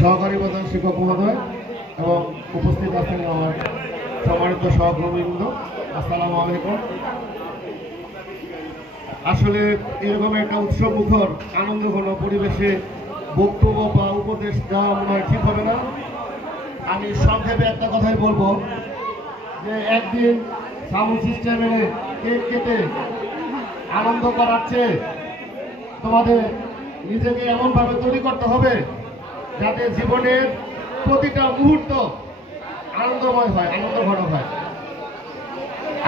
সহকারী প্রধান শিক্ষক মহোদয় এবং উপস্থিত আছেন আমার সম্মানিত সহকর্মীবৃন্দ, আসসালামু আলাইকুম। আসলে এরকম একটা উৎসব মুখর আনন্দ ঘন পরিবেশে বক্তব্য বা উপদেশ দেওয়া মনে হয় ঠিক হবে না। আমি সংক্ষেপে একটা কথাই বলবো যে একদিন সাউন্ড সিস্টেম এনে কেক কেটে আনন্দ করাচ্ছে তোমাদের নিজেকে এমনভাবে তৈরি করতে হবে যাতে জীবনের প্রতিটা মুহূর্ত আনন্দময় হয়, আনন্দঘন হয়।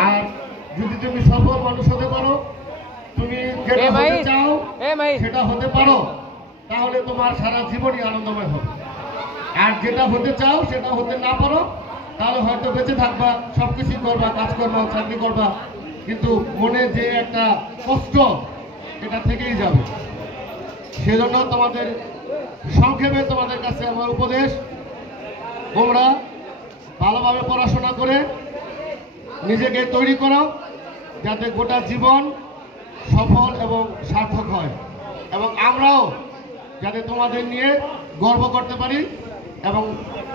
আর যদি তুমি সফল মানুষ হতে পারো, তুমি যেটা হতে চাও সেটা হতে পারো, তাহলে তোমার সারা জীবনই আনন্দময় হবে। আর যেটা হতে চাও সেটা হতে না পারো, তাহলে হয়তো বেঁচে থাকবা, সবকিছু করবা, কাজ করবা, চাকরি করবা, কিন্তু মনে যে একটা কষ্ট এটা থেকেই যাবে। সেজন্য তোমাদের সংক্ষেপে তোমাদের কাছে আমার উপদেশ, তোমরা ভালোভাবে পড়াশোনা করে নিজেকে তৈরি করো যাতে গোটা জীবন সফল এবং সার্থক হয়, এবং আমরাও যাতে তোমাদের নিয়ে গর্ব করতে পারি এবং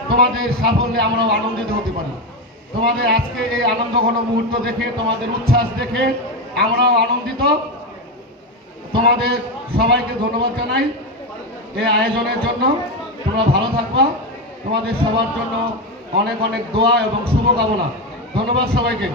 তোমাদের সাফল্যে আমরাও আনন্দিত হতে পারি। তোমাদের আজকে এই আনন্দঘন মুহূর্ত দেখে, তোমাদের উচ্ছ্বাস দেখে আমরাও আনন্দিত। তোমাদের সবাইকে ধন্যবাদ জানাই এই আয়োজনের জন্য। তোমরা ভালো থাকবা, তোমাদের সবার জন্য অনেক অনেক দোয়া এবং শুভকামনা। ধন্যবাদ সবাইকে।